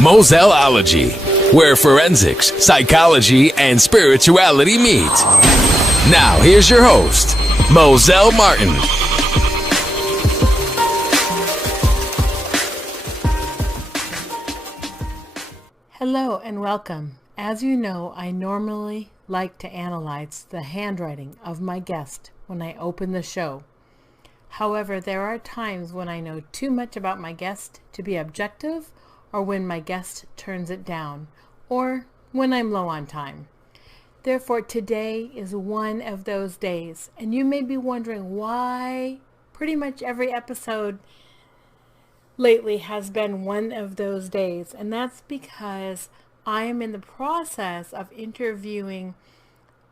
Moselology, where forensics, psychology, and spirituality meet. Now, here's your host, Moselle Martin. Hello and welcome. As you know, I normally like to analyze the handwriting of my guest when I open the show. However, there are times when I know too much about my guest to be objective, or when my guest turns it down, or when I'm low on time. Therefore, today is one of those days, and you may be wondering why pretty much every episode lately has been one of those days, and that's because I am in the process of interviewing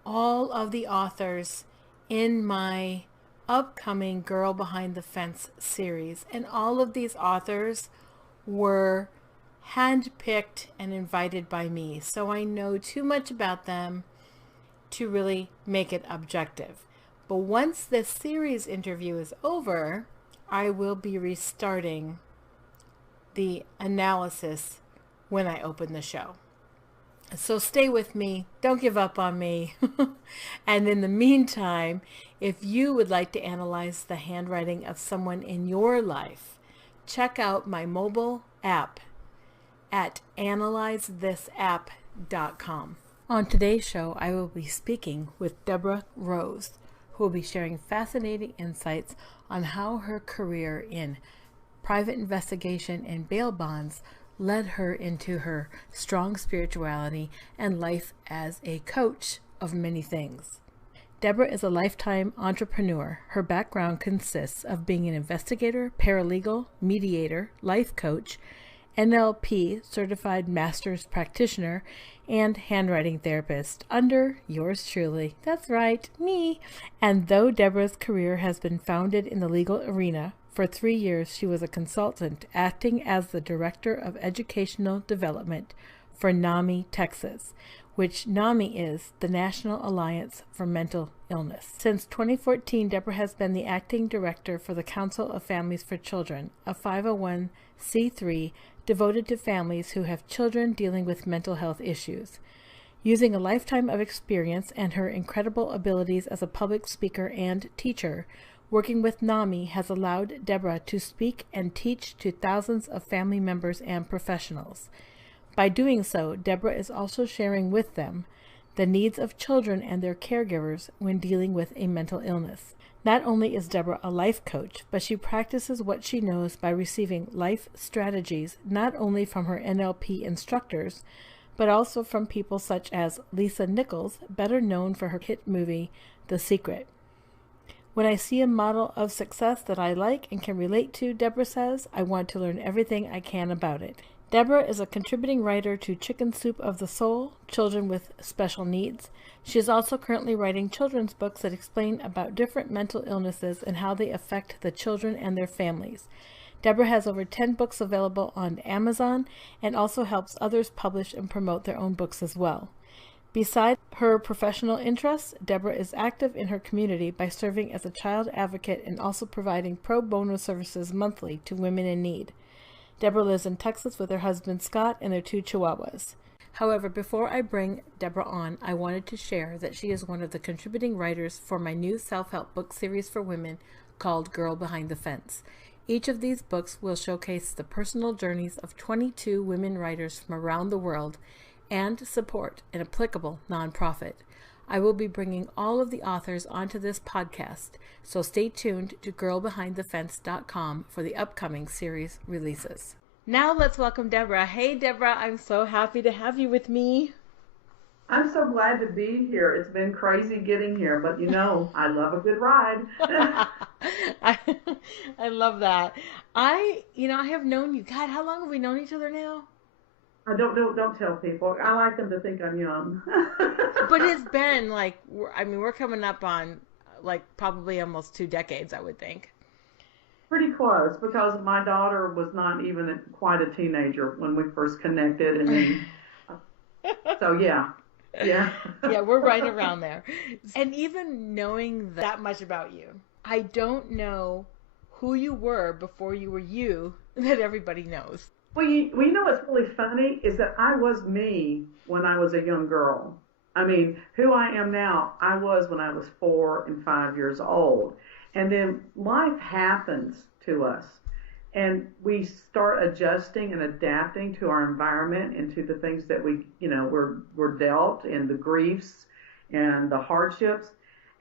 all of the authors in my upcoming Girl Behind the Fence series, and all of these authors were handpicked and invited by me, so I know too much about them to really make it objective. But once this series interview is over, I will be restarting the analysis when I open the show. So stay with me, don't give up on me. And in the meantime, if you would like to analyze the handwriting of someone in your life, check out my mobile app at analyzethisapp.com. On today's show, I will be speaking with Deborah Rose, who will be sharing fascinating insights on how her career in private investigation and bail bonds led her into her strong spirituality and life as a coach of many things. Deborah is a lifetime entrepreneur. Her background consists of being an investigator, paralegal, mediator, life coach, NLP certified master's practitioner, and handwriting therapist under yours truly. That's right, me. And though Deborah's career has been founded in the legal arena, for 3 years she was a consultant acting as the Director of Educational Development for NAMI Texas, which NAMI is the National Alliance for Mental Illness. Since 2014, Deborah has been the acting director for the Council of Families for Children, a 501c3 devoted to families who have children dealing with mental health issues. Using a lifetime of experience and her incredible abilities as a public speaker and teacher, working with NAMI has allowed Deborah to speak and teach to thousands of family members and professionals. By doing so, Deborah is also sharing with them the needs of children and their caregivers when dealing with a mental illness. Not only is Deborah a life coach, but she practices what she knows by receiving life strategies not only from her NLP instructors, but also from people such as Lisa Nichols, better known for her hit movie, The Secret. When I see a model of success that I like and can relate to, Deborah says, I want to learn everything I can about it. Deborah is a contributing writer to Chicken Soup of the Soul, Children with Special Needs. She is also currently writing children's books that explain about different mental illnesses and how they affect the children and their families. Deborah has over 10 books available on Amazon and also helps others publish and promote their own books as well. Besides her professional interests, Deborah is active in her community by serving as a child advocate and also providing pro bono services monthly to women in need. Deborah lives in Texas with her husband Scott and their 2 chihuahuas. However, before I bring Deborah on, I wanted to share that she is one of the contributing writers for my new self-help book series for women called Girl Behind the Fence. Each of these books will showcase the personal journeys of 22 women writers from around the world and support an applicable nonprofit. I will be bringing all of the authors onto this podcast, so stay tuned to girlbehindthefence.com for the upcoming series releases. Now let's welcome Deborah. Hey Deborah, I'm so happy to have you with me. I'm so glad to be here. It's been crazy getting here, but you know, I love a good ride. I love that. I have known you. God, how long have we known each other now? Don't tell people. I like them to think I'm young. But it's been we're coming up on probably almost 2 decades, I would think. Pretty close, because my daughter was not even quite a teenager when we first connected, and then, so yeah. Yeah, we're right around there. And even knowing that much about you, I don't know who you were before you were you that everybody knows. Well, you know what's really funny is that I was me when I was a young girl. I mean, who I am now, I was when I was 4 and 5 years old. And then life happens to us, and we start adjusting and adapting to our environment and to the things that we're dealt, and the griefs and the hardships.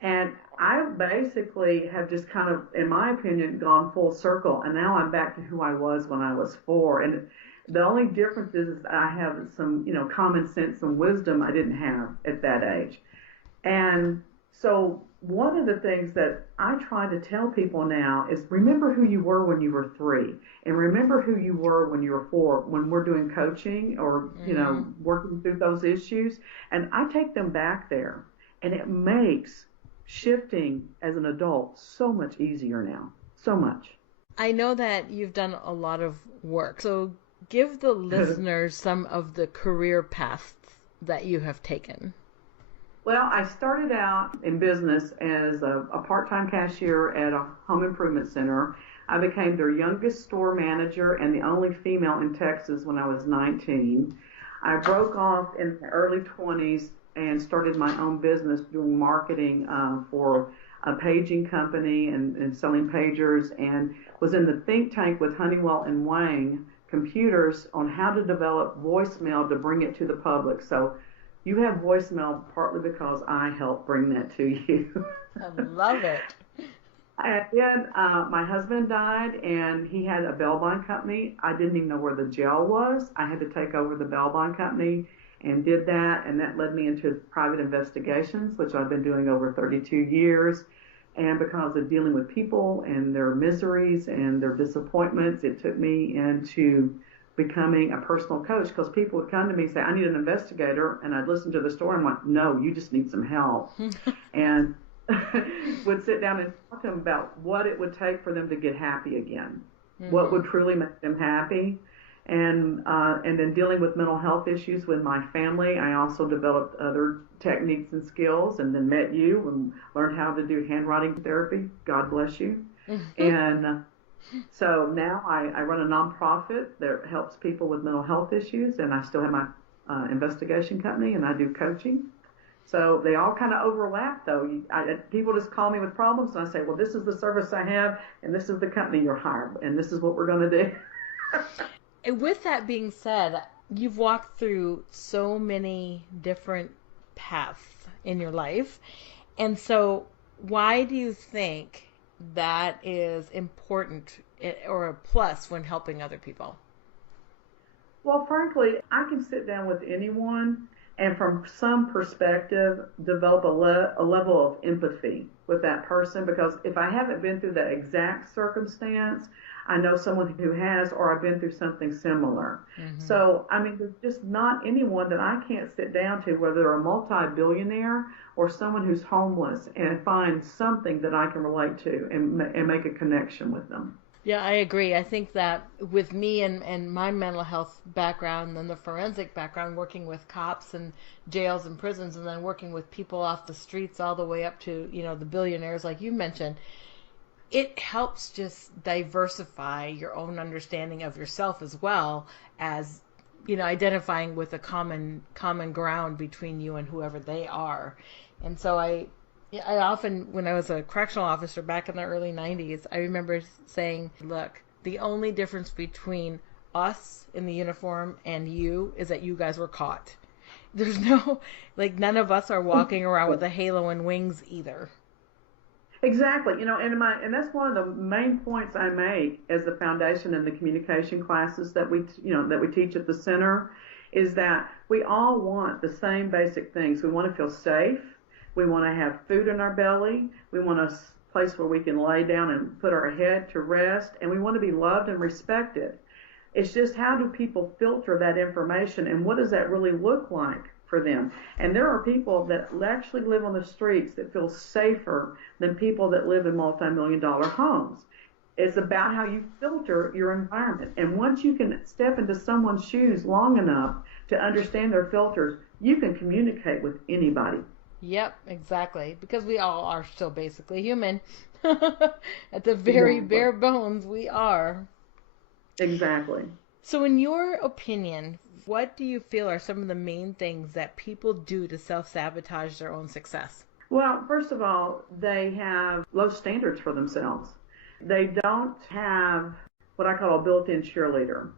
And I basically have just kind of, in my opinion, gone full circle. And now I'm back to who I was when I was 4. And the only difference is I have some, common sense and wisdom I didn't have at that age. And so one of the things that I try to tell people now is remember who you were when you were 3, and remember who you were when you were 4, when we're doing coaching or, working through those issues. And I take them back there, and it makes shifting as an adult so much easier now. So much. I know that you've done a lot of work. So give the listeners some of the career paths that you have taken. Well, I started out in business as a part-time cashier at a home improvement center. I became their youngest store manager and the only female in Texas when I was 19. I broke off in the early 20s and started my own business doing marketing for a paging company and selling pagers, and was in the think tank with Honeywell and Wang Computers on how to develop voicemail to bring it to the public. So you have voicemail partly because I helped bring that to you. I love it. And then my husband died, and he had a bail bond company. I didn't even know where the jail was. I had to take over the bail bond company and did that, and that led me into private investigations, which I've been doing over 32 years. And because of dealing with people and their miseries and their disappointments, it took me into becoming a personal coach, because people would come to me and say, I need an investigator, and I'd listen to the story and went, no, you just need some help. And would sit down and talk to them about what it would take for them to get happy again, what would truly make them happy. And then dealing with mental health issues with my family, I also developed other techniques and skills, and then met you and learned how to do handwriting therapy. God bless you. And so now I run a nonprofit that helps people with mental health issues, and I still have my investigation company, and I do coaching. So they all kind of overlap, though. People just call me with problems, and I say, well, this is the service I have, and this is the company you're hired, and this is what we're going to do. And with that being said, you've walked through so many different paths in your life. And so why do you think that is important or a plus when helping other people? Well, frankly, I can sit down with anyone and from some perspective develop a level of empathy with that person, because if I haven't been through that exact circumstance, I know someone who has, or I've been through something similar. So, I mean, there's just not anyone that I can't sit down to, whether they're a multi-billionaire or someone who's homeless, and find something that I can relate to and make a connection with them. Yeah, I agree. I think that with me and my mental health background and the forensic background, working with cops and jails and prisons, and then working with people off the streets all the way up to, the billionaires like you mentioned, it helps just diversify your own understanding of yourself, as well as, identifying with a common ground between you and whoever they are. And so I often, when I was a correctional officer back in the early 90s, I remember saying, look, the only difference between us in the uniform and you is that you guys were caught. There's no, none of us are walking around with a halo and wings either. Exactly. And that's one of the main points I make as the foundation in the communication classes that we teach at the center, is that we all want the same basic things. We want to feel safe. We want to have food in our belly. We want a place where we can lay down and put our head to rest. And we want to be loved and respected. It's just, how do people filter that information, and what does that really look like for them? And there are people that actually live on the streets that feel safer than people that live in multi-million-dollar homes. It's about how you filter your environment. And once you can step into someone's shoes long enough to understand their filters, you can communicate with anybody. Yep, exactly. Because we all are still basically human. At the very bare bones, we are. Exactly. So in your opinion, what do you feel are some of the main things that people do to self-sabotage their own success? Well, first of all, they have low standards for themselves. They don't have what I call a built-in cheerleader.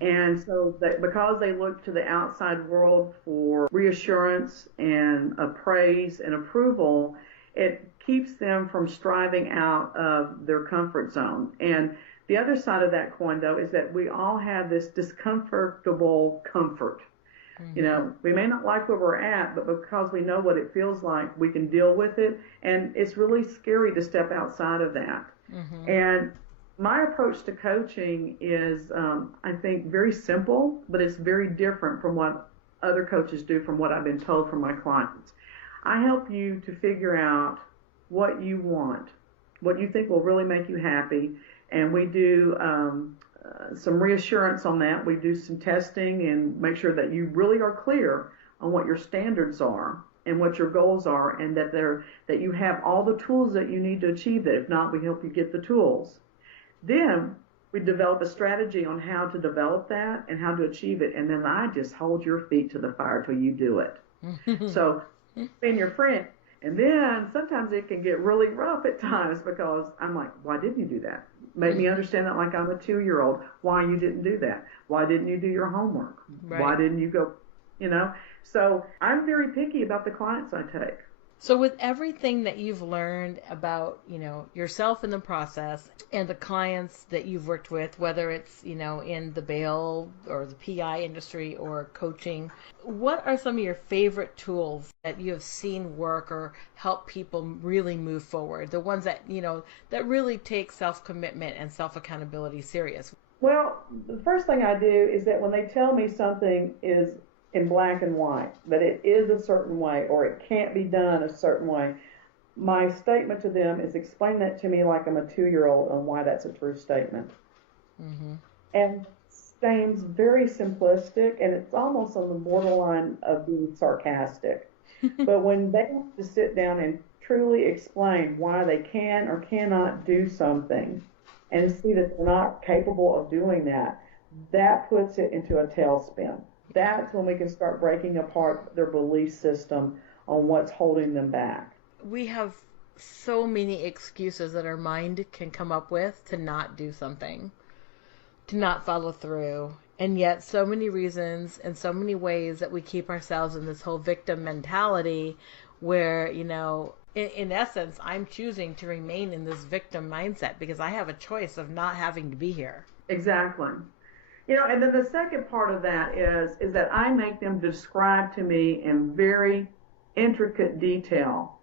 And so because they look to the outside world for reassurance and praise and approval, it keeps them from striving out of their comfort zone. And the other side of that coin, though, is that we all have this discomfortable comfort. You know, we may not like where we're at, but because we know what it feels like, we can deal with it. And it's really scary to step outside of that. And my approach to coaching is, I think, very simple, but it's very different from what other coaches do, from what I've been told from my clients. I help you to figure out what you want, what you think will really make you happy, and we do some reassurance on that. We do some testing and make sure that you really are clear on what your standards are and what your goals are, and that you have all the tools that you need to achieve that. If not, we help you get the tools. Then we develop a strategy on how to develop that and how to achieve it, and then I just hold your feet to the fire till you do it. So, being your friend, and then sometimes it can get really rough at times because I'm like, why didn't you do that? Make me understand that like I'm a 2-year-old, why you didn't do that. Why didn't you do your homework? Right. Why didn't you go, you know? So I'm very picky about the clients I take. So with everything that you've learned about, you know, yourself in the process and the clients that you've worked with, whether it's, you know, in the bail or the PI industry or coaching, what are some of your favorite tools that you have seen work or help people really move forward? The ones that, you know, that really take self-commitment and self-accountability serious? Well, the first thing I do is that when they tell me something is in black and white, that it is a certain way or it can't be done a certain way, my statement to them is explain that to me like I'm a 2-year-old on why that's a true statement. And seems very simplistic, and it's almost on the borderline of being sarcastic. But when they have to sit down and truly explain why they can or cannot do something and see that they're not capable of doing that, that puts it into a tailspin. That's when we can start breaking apart their belief system on what's holding them back. We have so many excuses that our mind can come up with to not do something, to not follow through. And yet so many reasons and so many ways that we keep ourselves in this whole victim mentality where, you know, in essence, I'm choosing to remain in this victim mindset because I have a choice of not having to be here. Exactly. You know, and then the second part of that is that I make them describe to me in very intricate detail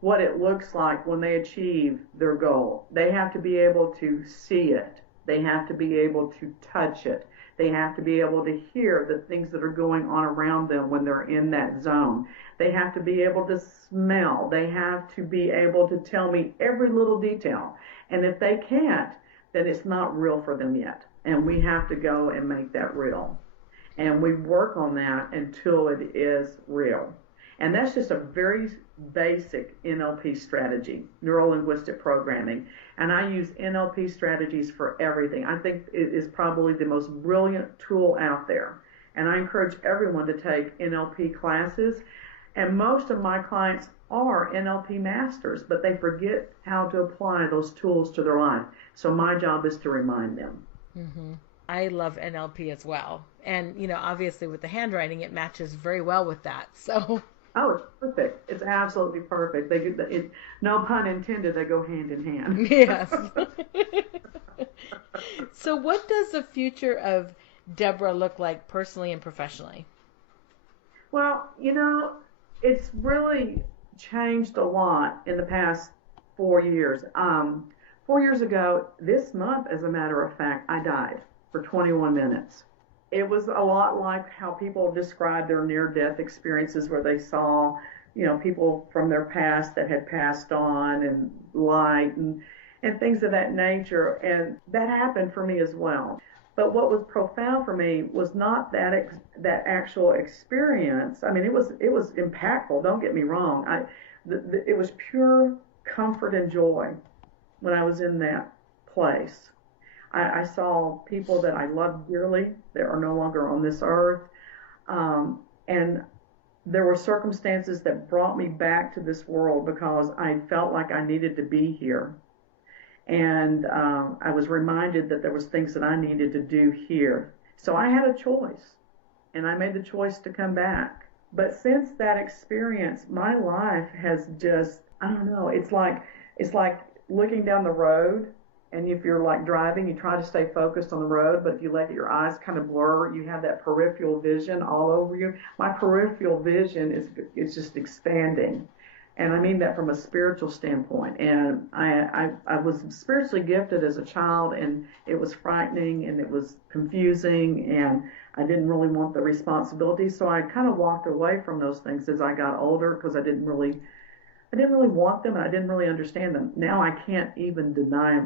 what it looks like when they achieve their goal. They have to be able to see it. They have to be able to touch it. They have to be able to hear the things that are going on around them when they're in that zone. They have to be able to smell. They have to be able to tell me every little detail. And if they can't, then it's not real for them yet. And we have to go and make that real. And we work on that until it is real. And that's just a very basic NLP strategy, neuro-linguistic programming. And I use NLP strategies for everything. I think it is probably the most brilliant tool out there. And I encourage everyone to take NLP classes. And most of my clients are NLP masters, but they forget how to apply those tools to their life. So my job is to remind them. I love NLP as well. And, you know, obviously with the handwriting, it matches very well with that. So. Oh, it's perfect. It's absolutely perfect. They get no pun intended, they go hand in hand. Yes. So what does the future of Deborah look like personally and professionally? Well, you know, it's really changed a lot in the past 4 years. 4 years ago, this month, as a matter of fact, I died for 21 minutes. It was a lot like how people describe their near-death experiences where they saw, you know, people from their past that had passed on and light and things of that nature. And that happened for me as well. But what was profound for me was not that actual experience. I mean, it was impactful. Don't get me wrong. It was pure comfort and joy when I was in that place. I saw people that I loved dearly that are no longer on this earth. And there were circumstances that brought me back to this world because I felt like I needed to be here. And I was reminded that there was things that I needed to do here. So I had a choice, and I made the choice to come back. But since that experience, my life has just, I don't know, it's like looking down the road, and if you're like driving, you try to stay focused on the road, but if you let your eyes kind of blur, you have that peripheral vision all over you. My peripheral vision is just expanding. And I mean that from a spiritual standpoint. And I was spiritually gifted as a child, and it was frightening and it was confusing, and I didn't really want the responsibility. So I kind of walked away from those things as I got older because I didn't really want them, and I didn't really understand them. Now I can't even deny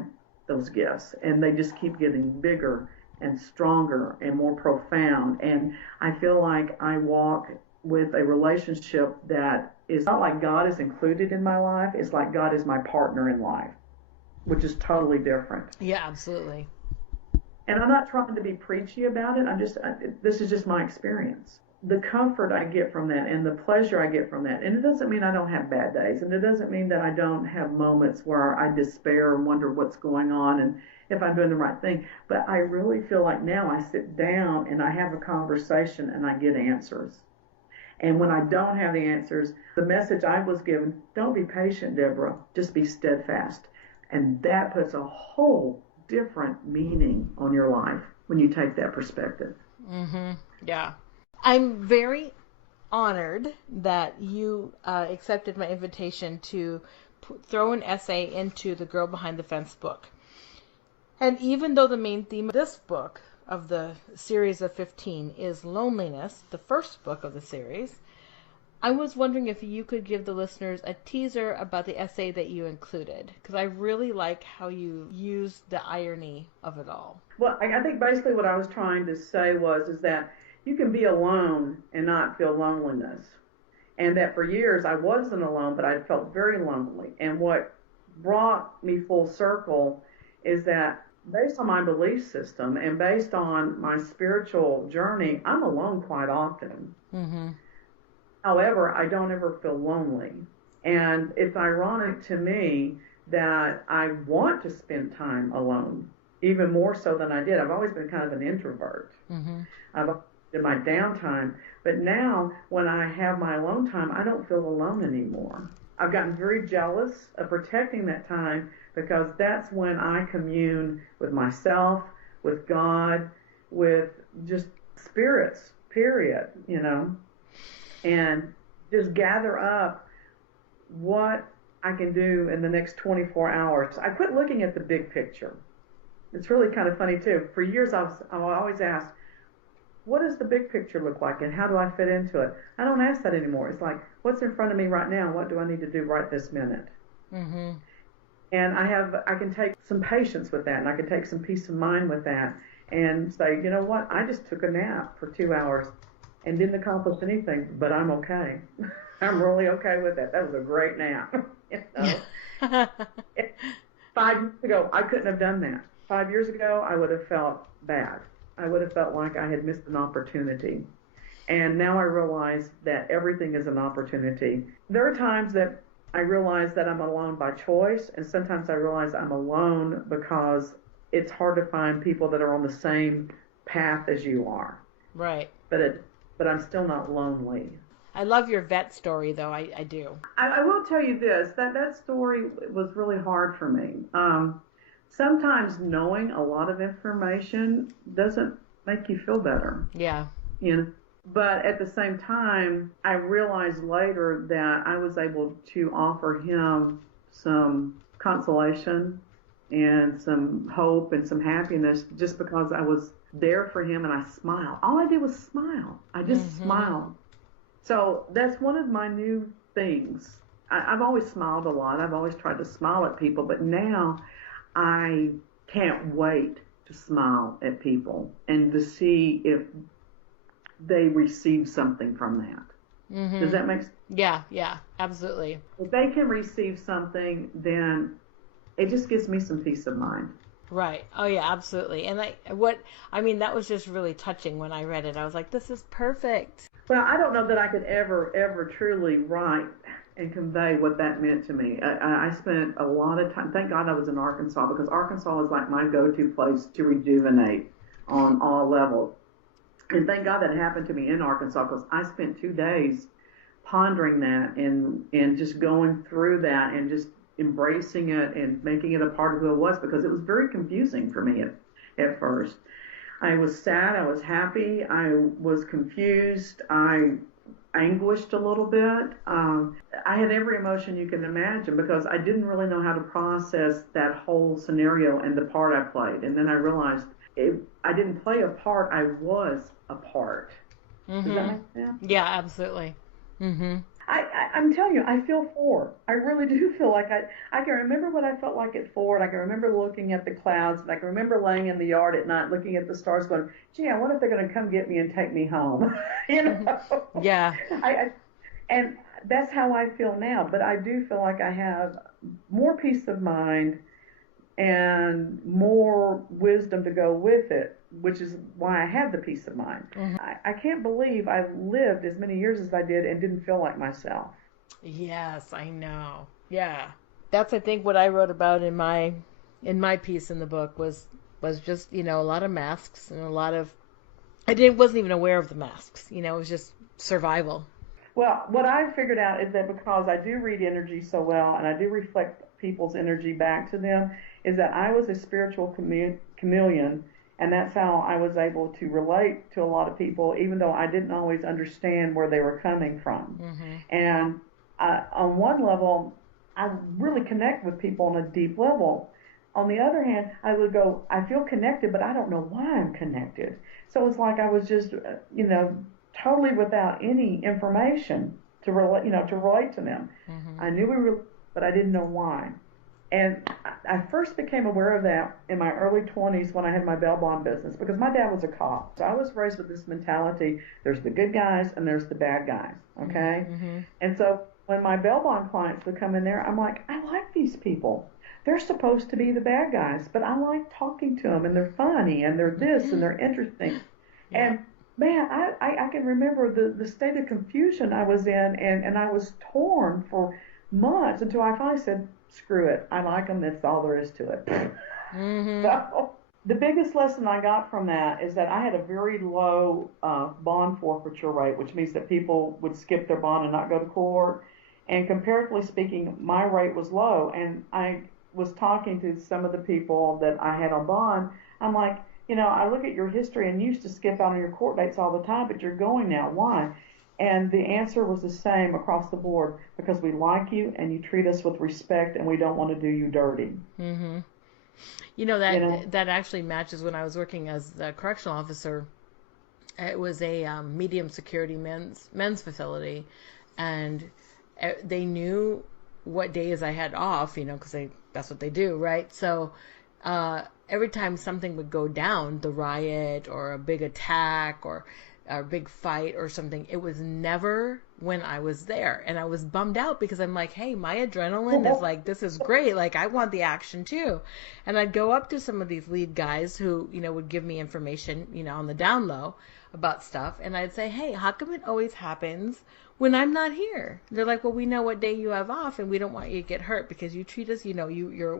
those gifts, and they just keep getting bigger and stronger and more profound. And I feel like I walk with a relationship that is not like God is included in my life. It's like God is my partner in life, which is totally different. Yeah, absolutely. And I'm not trying to be preachy about it. This is just my experience. The comfort I get from that and the pleasure I get from that. And it doesn't mean I don't have bad days. And it doesn't mean that I don't have moments where I despair and wonder what's going on and if I'm doing the right thing. But I really feel like now I sit down and I have a conversation and I get answers. And when I don't have the answers, the message I was given, don't be patient, Deborah, just be steadfast. And that puts a whole different meaning on your life when you take that perspective. Mm-hmm. Yeah. I'm very honored that you accepted my invitation to throw an essay into the Girl Behind the Fence book. And even though the main theme of this book, of the series of 15, is loneliness, the first book of the series, I was wondering if you could give the listeners a teaser about the essay that you included, because I really like how you used the irony of it all. Well, I think basically what I was trying to say is that you can be alone and not feel loneliness. And that for years I wasn't alone, but I felt very lonely. And what brought me full circle is that based on my belief system and based on my spiritual journey, I'm alone quite often. Mm-hmm. However, I don't ever feel lonely. And it's ironic to me that I want to spend time alone, even more so than I did. I've always been kind of an introvert. Mm-hmm. I've in my downtime, but now when I have my alone time, I don't feel alone anymore. I've gotten very jealous of protecting that time because that's when I commune with myself, with God, with just spirits, period, and just gather up what I can do in the next 24 hours. I quit looking at the big picture. It's really kind of funny too. For years I've always asked, what does the big picture look like and how do I fit into it? I don't ask that anymore. It's like, what's in front of me right now? What do I need to do right this minute? Mm-hmm. And I can take some patience with that, and I can take some peace of mind with that and say, you know what? I just took a nap for 2 hours and didn't accomplish anything, but I'm okay. I'm really okay with that. That was a great nap. 5 years ago, I couldn't have done that. 5 years ago, I would have felt bad. I would have felt like I had missed an opportunity. And now I realize that everything is an opportunity. There are times that I realize that I'm alone by choice, and sometimes I realize I'm alone because it's hard to find people that are on the same path as you are. Right. But I'm still not lonely. I love your vet story, though. I do. I will tell you this, that story was really hard for me. Sometimes knowing a lot of information doesn't make you feel better. Yeah. But at the same time, I realized later that I was able to offer him some consolation and some hope and some happiness just because I was there for him and I smiled. All I did was smile. I just smiled. So that's one of my new things. I've always smiled a lot. I've always tried to smile at people, but now I can't wait to smile at people and to see if they receive something from that. Mm-hmm. Does that make sense? Yeah, absolutely. If they can receive something, then it just gives me some peace of mind. Right. Oh yeah, absolutely. And that was just really touching when I read it. I was like, this is perfect. Well, I don't know that I could ever truly write and convey what that meant to me. I spent a lot of time. Thank God I was in Arkansas, because Arkansas is like my go-to place to rejuvenate on all levels. And thank God that happened to me in Arkansas, because I spent 2 days pondering that and just going through that and just embracing it and making it a part of who I was, because it was very confusing for me at first. I was sad, I was happy, I was confused, I anguished a little bit. I had every emotion you can imagine, because I didn't really know how to process that whole scenario and the part I played. And then I realized I didn't play a part, I was a part. Does that make sense? Yeah, absolutely. I'm telling you, I feel Ford. I really do feel like I can remember what I felt like at Ford. I can remember looking at the clouds, and I can remember laying in the yard at night looking at the stars going, gee, I wonder if they're going to come get me and take me home. You know? Yeah. And that's how I feel now. But I do feel like I have more peace of mind and more wisdom to go with it, which is why I have the peace of mind. I can't believe I lived as many years as I did and didn't feel like myself. Yes, I know. Yeah. That's, I think, what I wrote about in my piece in the book was just, a lot of masks and a lot of, wasn't even aware of the masks. It was just survival. Well, what I figured out is that because I do read energy so well and I do reflect people's energy back to them, is that I was a spiritual chameleon, and that's how I was able to relate to a lot of people, even though I didn't always understand where they were coming from. And on one level, I really connect with people on a deep level. On the other hand, I would go, I feel connected, but I don't know why I'm connected. So it's like I was just, totally without any information to relate to them. I knew we were, but I didn't know why. And I first became aware of that in my early 20s when I had my bail bond business, because my dad was a cop. So I was raised with this mentality, there's the good guys and there's the bad guys, okay? And so when my bail bond clients would come in there, I'm like, I like these people. They're supposed to be the bad guys, but I like talking to them, and they're funny, and they're this, and they're interesting. And man, I can remember the state of confusion I was in, and I was torn for months until I finally said, screw it, I like them, that's all there is to it. So the biggest lesson I got from that is that I had a very low bond forfeiture rate, which means that people would skip their bond and not go to court. And comparatively speaking, my rate was low. And I was talking to some of the people that I had on bond. I'm like, I look at your history, and you used to skip out on your court dates all the time, but you're going now. Why? And the answer was the same across the board, because we like you and you treat us with respect, and we don't want to do you dirty. That actually matches when I was working as a correctional officer. It was a medium security men's facility, and they knew what days I had off, because that's what they do, right? So every time something would go down, the riot or a big attack or a big fight or something, it was never when I was there. And I was bummed out, because I'm like, hey, my adrenaline is like, this is great. Like, I want the action too. And I'd go up to some of these lead guys who, would give me information, on the down low about stuff. And I'd say, hey, how come it always happens when I'm not here? They're like, well, we know what day you have off, and we don't want you to get hurt, because you treat us, you're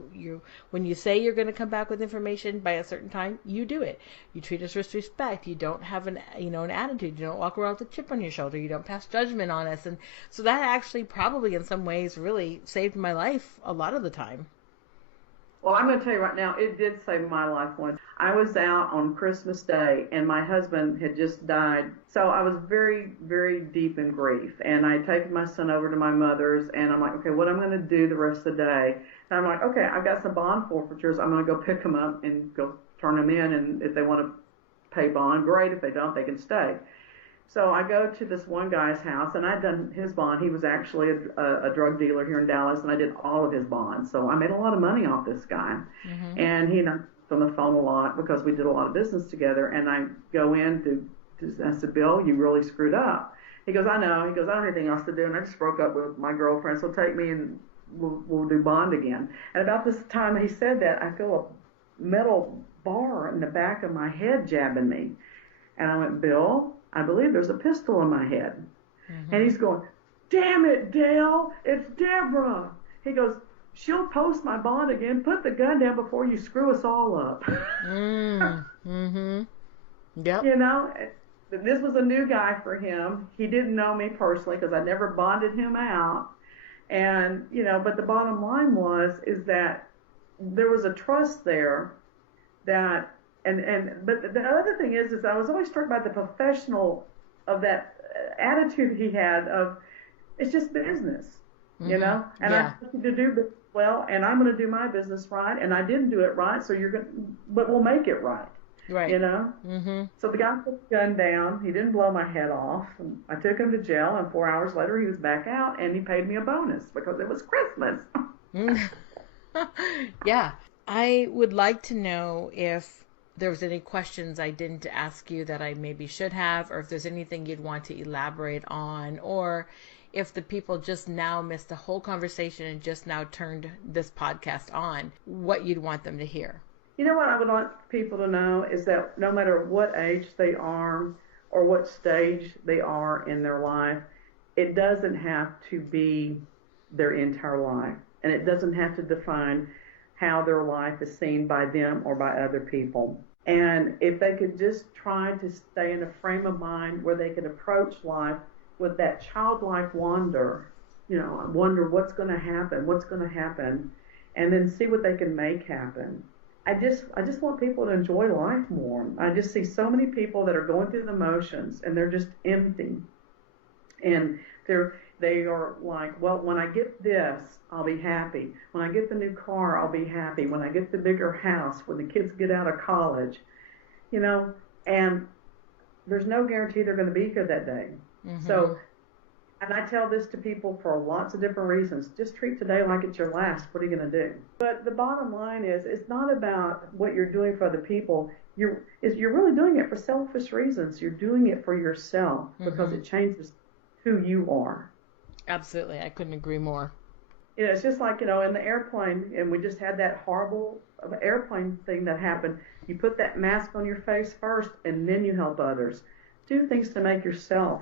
when you say you're going to come back with information by a certain time, you do it. You treat us with respect. You don't have an attitude. You don't walk around with a chip on your shoulder. You don't pass judgment on us. And so that actually probably in some ways really saved my life a lot of the time. Well, I'm going to tell you right now, it did save my life once. I was out on Christmas Day, and my husband had just died. So I was very, very deep in grief. And I had taken my son over to my mother's, and I'm like, okay, what am I going to do the rest of the day? And I'm like, okay, I've got some bond forfeitures. I'm going to go pick them up and go turn them in. And if they want to pay bond, great. If they don't, they can stay. So I go to this one guy's house, and I'd done his bond. He was actually a drug dealer here in Dallas, and I did all of his bonds. So I made a lot of money off this guy. And he on the phone a lot, because we did a lot of business together. And I go in I said, Bill, you really screwed up. He goes, I know. He goes, I don't have anything else to do, and I just broke up with my girlfriend, so take me and we'll do bond again. And about this time he said that, I feel metal bar in the back of my head jabbing me. And I went, Bill, I believe there's a pistol in my head. And he's going, damn it, Dale, it's Deborah. He goes, she'll post my bond again. Put the gun down before you screw us all up. Yep. You know, this was a new guy for him. He didn't know me personally because I never bonded him out. And, you know, but the bottom line is that there was a trust there that, but the other thing is I was always struck by the professional of that attitude he had of, it's just business, you know, and I have to do business well, and I'm going to do my business right, and I didn't do it right, so but we'll make it right. Right. You know? So the guy put the gun down. He didn't blow my head off. I took him to jail, and 4 hours later he was back out, and he paid me a bonus because it was Christmas. Yeah. I would like to know if there was any questions I didn't ask you that I maybe should have, or if there's anything you'd want to elaborate on, or if the people just now missed the whole conversation and just now turned this podcast on, what you'd want them to hear. You know what I would like people to know is that no matter what age they are or what stage they are in their life, it doesn't have to be their entire life. And it doesn't have to define how their life is seen by them or by other people. And if they could just try to stay in a frame of mind where they could approach life with that childlike wonder, you know, wonder what's going to happen, and then see what they can make happen. I just want people to enjoy life more. I just see so many people that are going through the motions and they're just empty. And they are like, well, when I get this, I'll be happy. When I get the new car, I'll be happy. When I get the bigger house, when the kids get out of college, you know, and there's no guarantee they're going to be here that day. So, and I tell this to people for lots of different reasons. Just treat today like it's your last. What are you going to do? But the bottom line is, it's not about what you're doing for other people. You're really doing it for selfish reasons. You're doing it for yourself because it changes who you are. Absolutely. I couldn't agree more. You know, it's just like, you know, in the airplane, and we just had that horrible airplane thing that happened. You put that mask on your face first, and then you help others. Do things to make yourself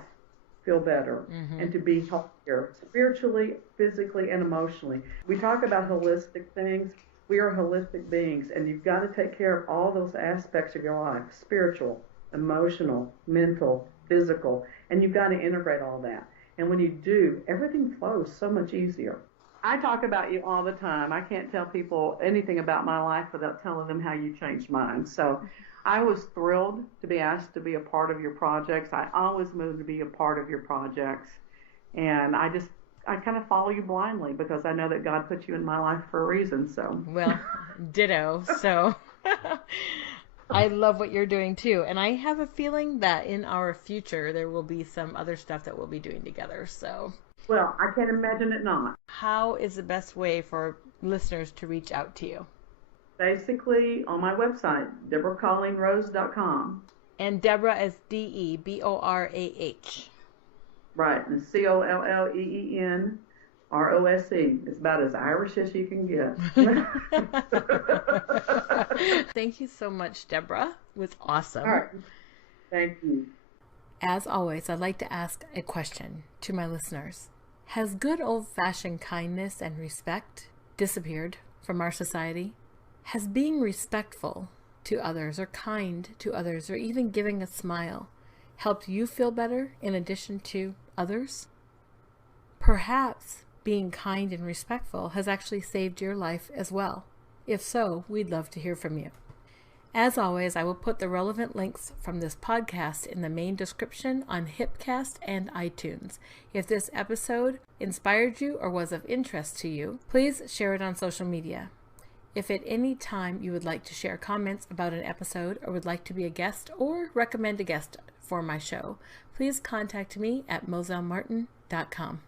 feel better and to be healthier spiritually, physically, and emotionally. We talk about holistic things. We are holistic beings, and you've got to take care of all those aspects of your life: spiritual, emotional, mental, physical, and you've got to integrate all that. And when you do, everything flows so much easier. I talk about you all the time. I can't tell people anything about my life without telling them how you changed mine. So I was thrilled to be asked to be a part of your projects. I always moved to be a part of your projects. And I kind of follow you blindly because I know that God put you in my life for a reason. So well, ditto. So I love what you're doing too. And I have a feeling that in our future, there will be some other stuff that we'll be doing together. So, well, I can't imagine it not. How is the best way for listeners to reach out to you? Basically, on my website, DeborahColleenRose.com. And Deborah is Deborah. Right, and ColleenRose. It's about as Irish as you can get. Thank you so much, Deborah. It was awesome. All right. Thank you. As always, I'd like to ask a question to my listeners. Has good old-fashioned kindness and respect disappeared from our society? Has being respectful to others or kind to others or even giving a smile helped you feel better in addition to others? Perhaps being kind and respectful has actually saved your life as well. If so, we'd love to hear from you. As always, I will put the relevant links from this podcast in the main description on Hipcast and iTunes. If this episode inspired you or was of interest to you, please share it on social media. If at any time you would like to share comments about an episode or would like to be a guest or recommend a guest for my show, please contact me at mosellemartin.com.